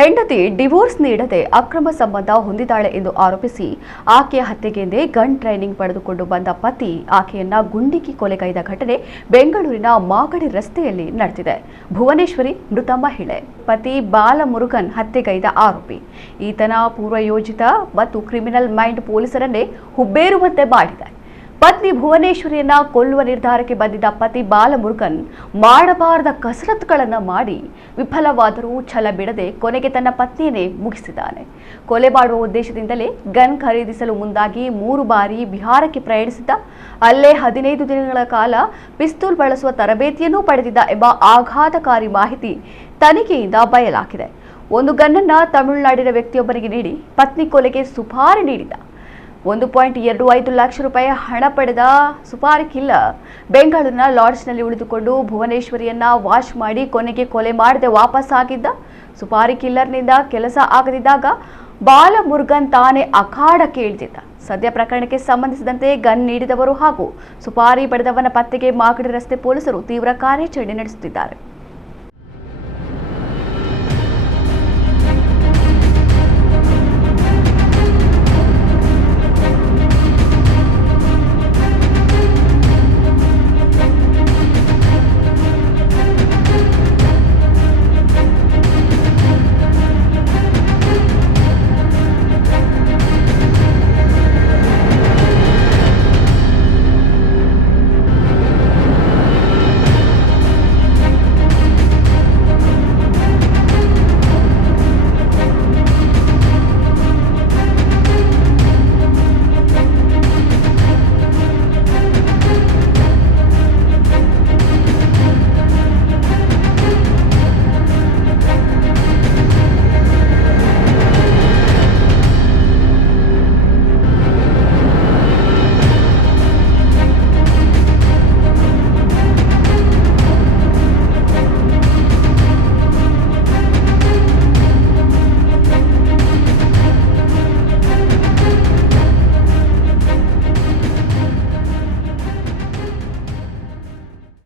ಹೆಂಡತಿ ಡಿವೋರ್ಸ್ ನೀಡದೆ ಅಕ್ರಮ ಸಂಬಂಧ ಹೊಂದಿದ್ದಾಳೆ ಎಂದು ಆರೋಪಿಸಿ ಆಕೆಯ ಹತ್ಯೆಗೆಂದೇ ಗನ್ ಟ್ರೈನಿಂಗ್ ಪಡೆದುಕೊಂಡು ಬಂದ ಪತಿ ಆಕೆಯನ್ನ ಗುಂಡಿಕ್ಕಿ ಕೊಲೆಗೈದ ಘಟನೆ ಬೆಂಗಳೂರಿನ ಮಾಗಡಿ ರಸ್ತೆಯಲ್ಲಿ ನಡೆದಿದೆ. ಭುವನೇಶ್ವರಿ ಮೃತ ಮಹಿಳೆ, ಪತಿ ಬಾಲಮುರುಗನ್ ಹತ್ಯೆಗೈದ ಆರೋಪಿ. ಈತನ ಪೂರ್ವಯೋಜಿತ ಮತ್ತು ಕ್ರಿಮಿನಲ್ ಮೈಂಡ್ ಪೊಲೀಸರನ್ನೇ ಹುಬ್ಬೇರುವಂತೆ ಮಾಡಿದೆ. ಪತ್ನಿ ಭುವನೇಶ್ವರಿಯನ್ನ ಕೊಲ್ಲುವ ನಿರ್ಧಾರಕ್ಕೆ ಬಂದಿದ್ದ ಪತಿ ಬಾಲಮುರುಗನ್ ಮಾಡಬಾರದ ಕಸರತ್ತುಗಳನ್ನು ಮಾಡಿ ವಿಫಲವಾದರೂ ಛಲ ಬಿಡದೆ ಕೊನೆಗೆ ತನ್ನ ಪತ್ನಿಯನ್ನೇ ಮುಗಿಸಿದ್ದಾನೆ. ಕೊಲೆ ಮಾಡುವ ಉದ್ದೇಶದಿಂದಲೇ ಗನ್ ಖರೀದಿಸಲು ಮುಂದಾಗಿ 3 ಬಾರಿ ಬಿಹಾರಕ್ಕೆ ಪ್ರಯಾಣಿಸಿದ್ದ. ಅಲ್ಲೇ 15 ದಿನಗಳ ಕಾಲ ಪಿಸ್ತೂಲ್ ಬಳಸುವ ತರಬೇತಿಯನ್ನೂ ಪಡೆದಿದ್ದ ಎಂಬ ಆಘಾತಕಾರಿ ಮಾಹಿತಿ ತನಿಖೆಯಿಂದ ಬಯಲಾಗಿದೆ. ಒಂದು ಗನ್ನನ್ನ ತಮಿಳುನಾಡಿನ ವ್ಯಕ್ತಿಯೊಬ್ಬರಿಗೆ ನೀಡಿ ಪತ್ನಿ ಕೊಲೆಗೆ ಸುಪಾರಿ ನೀಡಿದ್ದ. 1.25 ಲಕ್ಷ ರೂಪಾಯಿ ಹಣ ಪಡೆದ ಸುಪಾರಿ ಕಿಲ್ಲರ್ ಬೆಂಗಳೂರಿನ ಲಾಡ್ಜ್ನಲ್ಲಿ ಉಳಿದುಕೊಂಡು ಭುವನೇಶ್ವರಿಯನ್ನ ವಾಶ್ ಮಾಡಿ ಕೊನೆಗೆ ಕೊಲೆ ಮಾಡದೆ ವಾಪಸ್ ಆಗಿದ್ದ. ಸುಪಾರಿ ಕಿಲ್ಲರ್ನಿಂದ ಕೆಲಸ ಆಗದಿದ್ದಾಗ ಬಾಲಮುರುಗನ್ ತಾನೇ ಅಖಾಡಕ್ಕೆ ಇಳಿದಿದ್ದ. ಸದ್ಯ ಪ್ರಕರಣಕ್ಕೆ ಸಂಬಂಧಿಸಿದಂತೆ ಗನ್ ನೀಡಿದವರು ಹಾಗೂ ಸುಪಾರಿ ಪಡೆದವನ ಪತ್ತೆಗೆ ಮಾಗಡಿ ರಸ್ತೆ ಪೊಲೀಸರು ತೀವ್ರ ಕಾರ್ಯಾಚರಣೆ ನಡೆಸುತ್ತಿದ್ದಾರೆ.